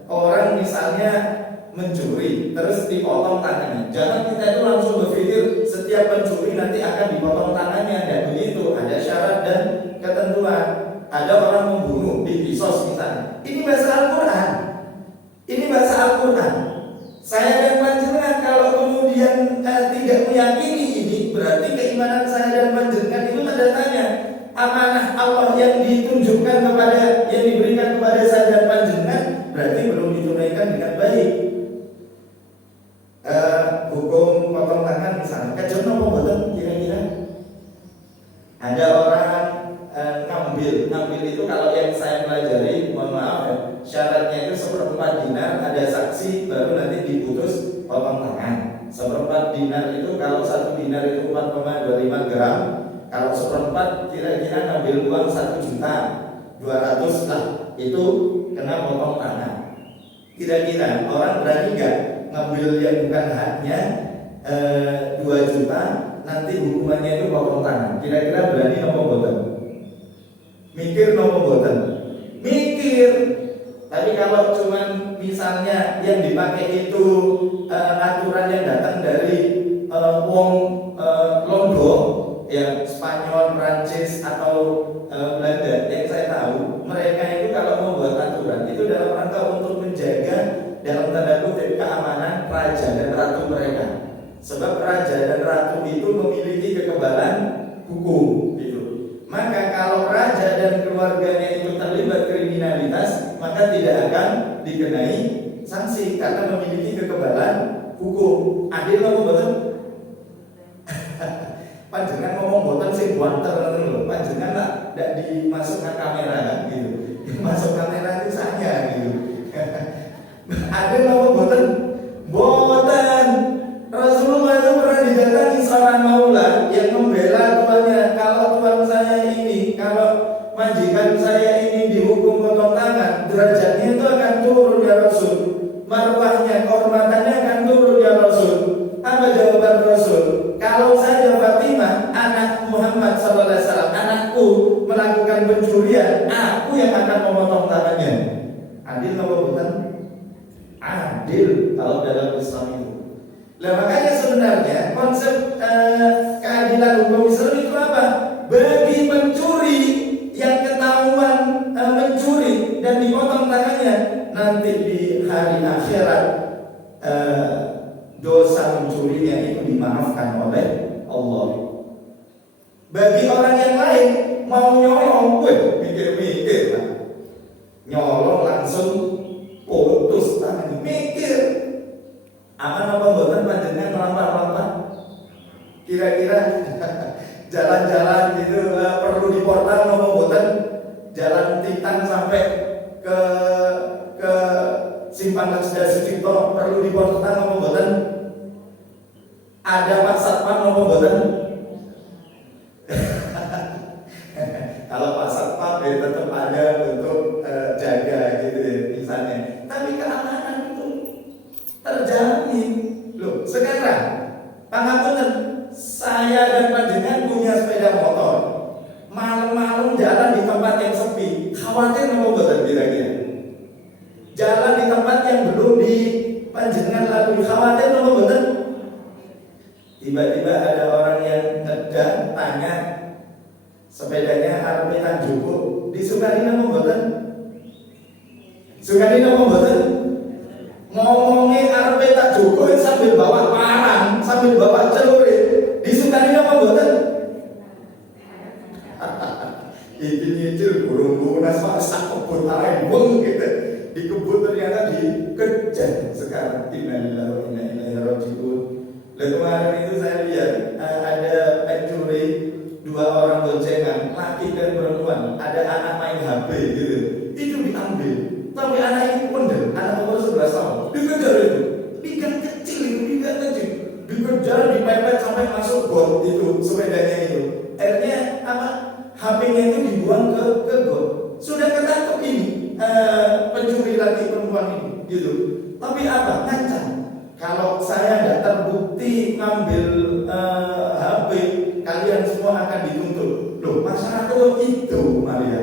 orang misalnya mencuri terus dipotong tangannya, jangan kita itu langsung berpikir setiap pencuri nanti akan dipotong tangannya. Dan begitu, ada syarat dan ketentuan. Ada orang membunuh di kisos misalnya. Ini bahasa Al-Quran. Ini bahasa Al-Quran. Saya dan panjenengan kalau kemudian tidak meyakini ini, berarti keimanan saya dan panjenengan itu tanda tanya. Amanah Allah yang ditunjukkan kepada, yang diberikan kepada saya dan panjenengan, berarti belum ditunaikan dengan baik. Hukum potong tangan misalnya, kajian apa betul kira-kira? Ada orang ngambil itu, kalau yang saya pelajari, mohon maaf ya, syaratnya itu 1/4 dinar, ada saksi, baru nanti diputus potong tangan. 1/4 dinar itu, kalau 1 dinar itu 4,25 gram, kalau 1/4 kira-kira ngambil uang 1.200.000 lah, itu kena potong tangan. Kira-kira orang berani gak ngambil yang bukan haknya 2 juta, nanti hukumannya itu potong tangan? Kira-kira berani nopo boten? Mikir nopo boten? Mikir. Tapi kalau cuman misalnya yang dipakai itu aturan yang datang dari wong Londo, ya Spanyol, Prancis atau Belanda, yang saya tahu mereka itu kalau membuat aturan itu dalam rangka untuk menjaga dalam tanda kutip keamanan raja dan ratu mereka. Sebab raja dan ratu itu memiliki kekebalan hukum gitu. Maka kalau raja dan keluarganya itu terlibat kriminalitas, maka tidak akan dikenai sanksi karena memiliki kekebalan hukum. Adil apa betul? Panjenengan ngomong boten sing buanter ngoten lho. Panjenengan lah ndak dimasukkan kamera gitu. Masuk kamera itu saya gitu. Adil apa boten? Boten. Rasulullah itu pernah didatangi seorang maula yang membela tuannya. Kalau tuan saya ini, kalau majikan saya ini dihukum potong tangan, derajatnya itu akan turun ya Rasul. Marwahnya, kehormatannya akan turun ya Rasul. Apa jawaban Rasul? Kalau saja Fatimah, anak Muhammad SAW, anakku melakukan pencurian, aku yang akan memotong tangannya. Adil apa bukan? Adil kalau dalam Islam itu. Nah, makanya sebenarnya konsep keadilan hukum Islam itu apa? Bagi pencuri yang ketahuan mencuri dan dipotong tangannya, nanti di hari akhirat dosa mencurinya itu dimaafkan oleh Allah. Bagi orang yang lain mau nyolong, mikir-mikir lah. Nyolong langsung putus tangan, mikir. Aman apa mboten panjenengan melampah-lampah? Kira-kira jalan-jalan gitu perlu di portal apa mboten? Jalan Titan sampai ke Simpang Lestari Sucipto perlu di portal apa mboten? Ada Pak Satpam apa mboten? Kalau Pak Satpam tetap ada untuk jaga gitu ya, misalnya. Tapi keamanan itu terjamin. Loh, sekarang pangapunten, saya dan panjenengan punya sepeda motor. Malam-malam jalan di tempat yang sepi, khawatir apa mboten kira-kira? Jalan di tempat yang belum di panjenengan lalui, khawatir apa mboten? Tiba-tiba ada orang yang ngedang tanya, sepedanya arep cukup, disukani apa mboten? Sukani apa mboten? Ngomongnya arep tak cukup sambil bawa parang, sambil bawa celurit, disukani apa mboten? Ini nyicil burung asma sak kebun areng wong gitu. Di kebun ternyata dikejar sekarang. Innalillahi wa inna ilaihi raji'un. Lalu kemarin itu saya lihat ada pencuri, 2 orang boncengan, laki dan perempuan, ada anak main HP gitu. Itu diambil. Tapi anak ini pondel, anak umur 11 tahun, dikejar itu, digang kecil itu, digang kecil, dikejar, dipepet sampai masuk got itu, sepedanya itu. Akhirnya apa? HP-nya itu dibuang ke got. Sudah ketangkep ini pencuri laki perempuan ini, gitu. Tapi apa? Ngancam. Kalau saya tidak terbukti ngambil HP, kalian semua akan dituntut. Loh, masyarakat itu, Maria.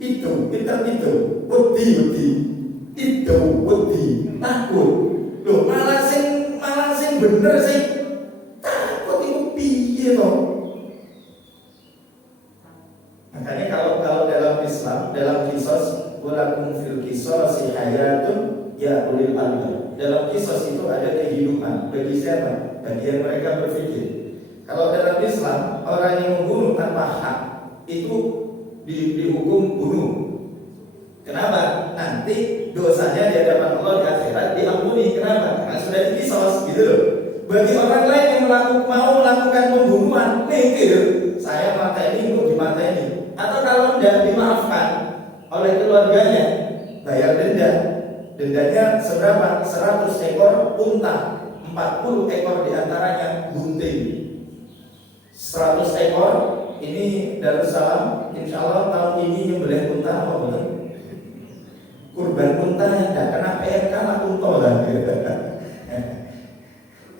Itu, kita itu, wedi, itu, wedi, takut. Loh, malah sing bener sih, takut itu piye toh. Makanya kalau dalam Islam, dalam kisos, walakum fil qisasi hayatun ya ulil albab. Dalam kisos itu ada kehidupan. Bagi siapa? Bagi yang mereka berpikir. Kalau dalam Islam, orang yang membunuh tanpa hak itu dihukum bunuh. Kenapa? Nanti dosanya di hadapan Allah di akhirat diampuni. Kenapa? Karena sudah dikisos gitu loh. Bagi orang lain yang mau melakukan pembunuhan, mikir saya mata ini untuk dimata ini. Atau kalau tidak dimaafkan oleh keluarganya, bayar denda. Dendanya seberapa? 100 ekor unta, 40 ekor diantaranya bunting. 100 ekor ini Darussalam, insya Allah tahun ini nyembelih unta apa betul? Kurban unta yang tidak kena PMK lah unta lah.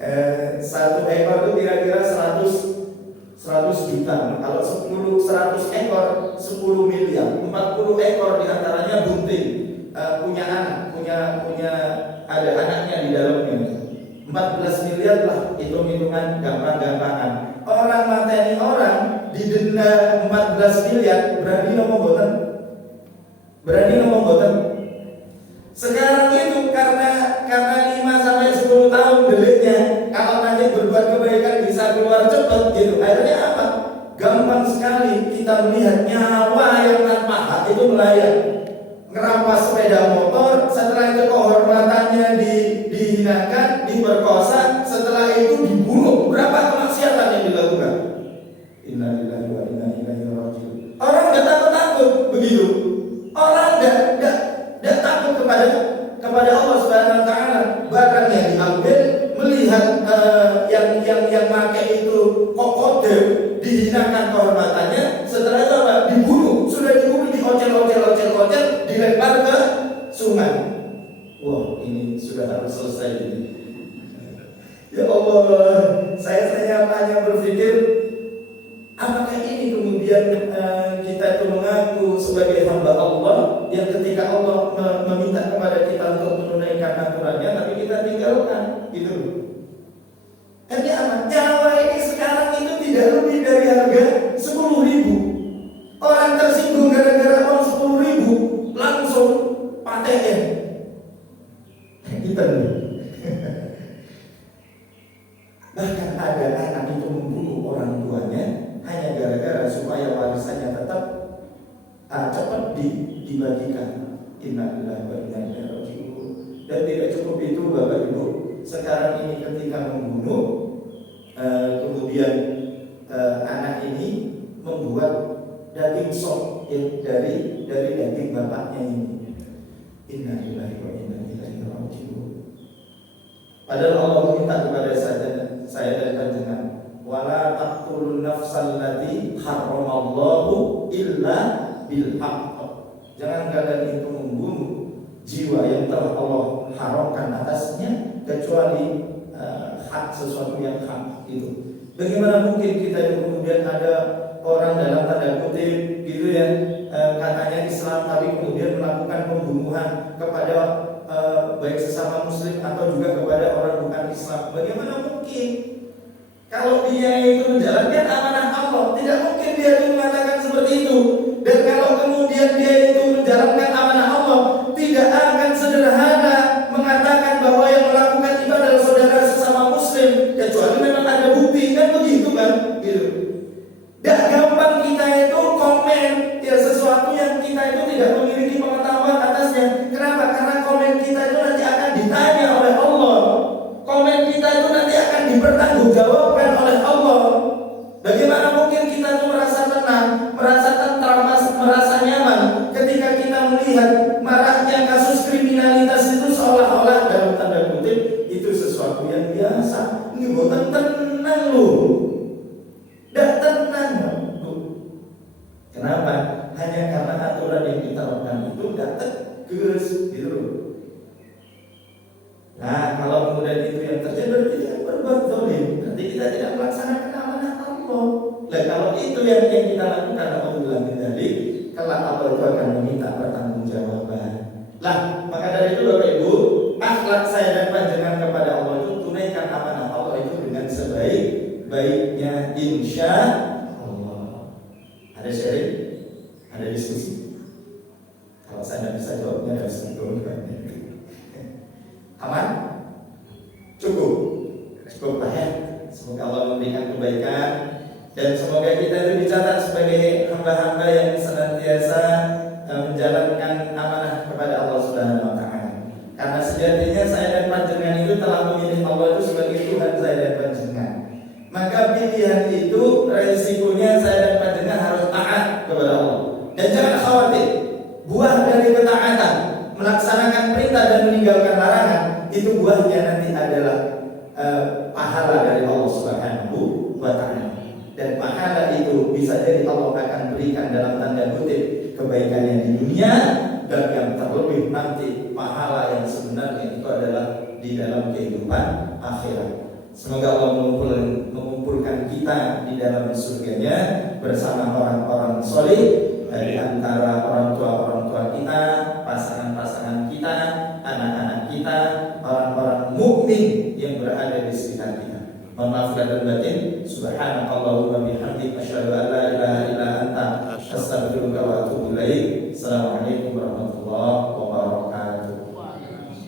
1 ekor itu kira-kira 100 juta. Kalau 100 ekor 10 miliar. 40 ekor diantaranya bunting, punya punya ada anaknya di dalamnya. 14 miliar lah, hitung-hitungan gampang-gampangan. Orang mateni orang didenda 14 miliar, berani ngomong boten? Berani ngomong boten? Sekarang itu karena 5 sampai 10 tahun deliknya, kalau nanti berbuat kebaikan bisa keluar cepat gitu. Akhirnya apa? Gampang sekali kita melihat nyawa yang tanpa hak itu melayang. Ngerampas sepeda motor, setelah itu kehormatannya dihinakan, diperkosa, setelah itu dibunuh. Berapa kemaksiatan yang dilakukan? Innalillahi wa inna ilaihi raji'un. Orang nggak takut begitu. Orang nggak takut kepada Allah Subhanahu Wa Taala. Bahkan yang diambil melihat yang pakai itu kokode, dihinakan kehormatannya, setelah itu apa? Dibunuh. Sudah dibunuh, diocel, dilempar ke sungai. Wah, ini sudah harus selesai ini. Ya Allah, saya hanya berpikir, apakah ini kemudian kita itu mengaku sebagai hamba Allah yang ketika Allah meminta kepada kita untuk menunaikan aturannya, tapi kita tinggalkan, gitu. Artinya apa? Nyawa ini sekarang itu tidak lebih dari harga 10.000. Orang tersinggung gara-gara uang 10.000 langsung paten. Kita nih. Bahkan ada anak itu membunuh orang tuanya hanya gara-gara supaya warisannya tetap cepat dibagikan. Innalillahi wa inna ilaihi raji'un. Dan tidak cukup itu Bapak Ibu, sekarang ini ketika membunuh kemudian anak ini membuat daging sop dari daging bapaknya ini. Innalillahi wa inna ilaihi raji'un. Padahal Allah minta kepada saya dan panjenengan, wala taqtulun nafsal lati haramallahu illa bil haqq. Jangan kalian itu membunuh jiwa yang telah Allah haramkan atasnya kecuali hak, sesuatu yang hak itu. Bagaimana mungkin kita itu kemudian ada orang dalam tanda kutip gitu ya, katanya Islam tapi kemudian melakukan pembunuhan kepada baik sesama muslim atau juga kepada orang bukan Islam. Bagaimana mungkin? Kalau dia itu menjalankan amanah Allah, tidak mungkin dia itu mengatakan seperti itu. Dan kalau kemudian dia itu menjalankan amanah Allah, tidak akan sederhana mengatakan bahwa yang melakukan itu adalah saudara sesama muslim, kecuali memang ada bukti, kan begitu kan? Gitu. Dan gampang kita itu komen ya sesuatu yang kita itu tidak memiliki pengetahuan atasnya. Kenapa? Karena komen kita itu nanti akan ditanya oleh Allah. Komen kita itu nanti akan dipertanggungjawabkan oleh Allah. Bagaimana mungkin kita itu merasa tenang, merasa tentram, merasa nyaman ketika kita melihat maraknya kasus kriminalitas itu seolah-olah dalam tanda kutip itu sesuatu yang biasa. Ini bukan tenang loh. Dan tenang loh. Kenapa? Hanya karena aturan yang kita lakukan itu tidak tegas gitu loh. Nah, kalau kemudian itu yang terjadi berarti kita berbuat zalim. Berarti kita tidak melaksanakan amanah Allah. Nah, kalau itu yang kita lakukan, alhamdulillah dari kelak Allah itu akan meminta pertanggungjawaban. Lah, maka dari itu Bapak Ibu, akhlak saya dan panjenengan kepada Allah itu tunaikan amanah Allah itu dengan sebaik-baiknya, insya Allah. Ada sharing, ada diskusi. Kalau saya tidak bisa jawabnya, harus ditolongkan. Aman? Cukup lah ya. Semoga Allah memberikan kebaikan dan semoga kita itu dicatat sebagai hamba-hamba yang senantiasa menjalankan amanah kepada Allah Subhanahu Wa Taala. Karena sejatinya saya dan panjenengan itu telah memilih Allah itu sebagai Tuhan saya dan panjenengan. Maka pilihan itu resikonya saya dan panjenengan harus taat kepada Allah. Dan jangan khawatir, buah dari ketaatan, melaksanakan perintah dan meninggalkan larangan, itu buahnya nanti adalah pahala dari Allah Subhanahu Wa Taala. Dan pahala itu bisa jadi Allah akan berikan dalam tanda kutip kebaikannya di dunia, dan yang terlebih nanti pahala yang sebenarnya itu adalah di dalam kehidupan akhirat. Semoga Allah mengumpulkan kita di dalam surganya bersama orang-orang soleh dari antara orang tua kita, pasangan-pasangan kita, anak dan batin. Subhanakallahumma bihamdik asyhadu an la ilaha illa anta astaghfiruka wa atubu ilaik. Assalamualaikum warahmatullahi wabarakatuh.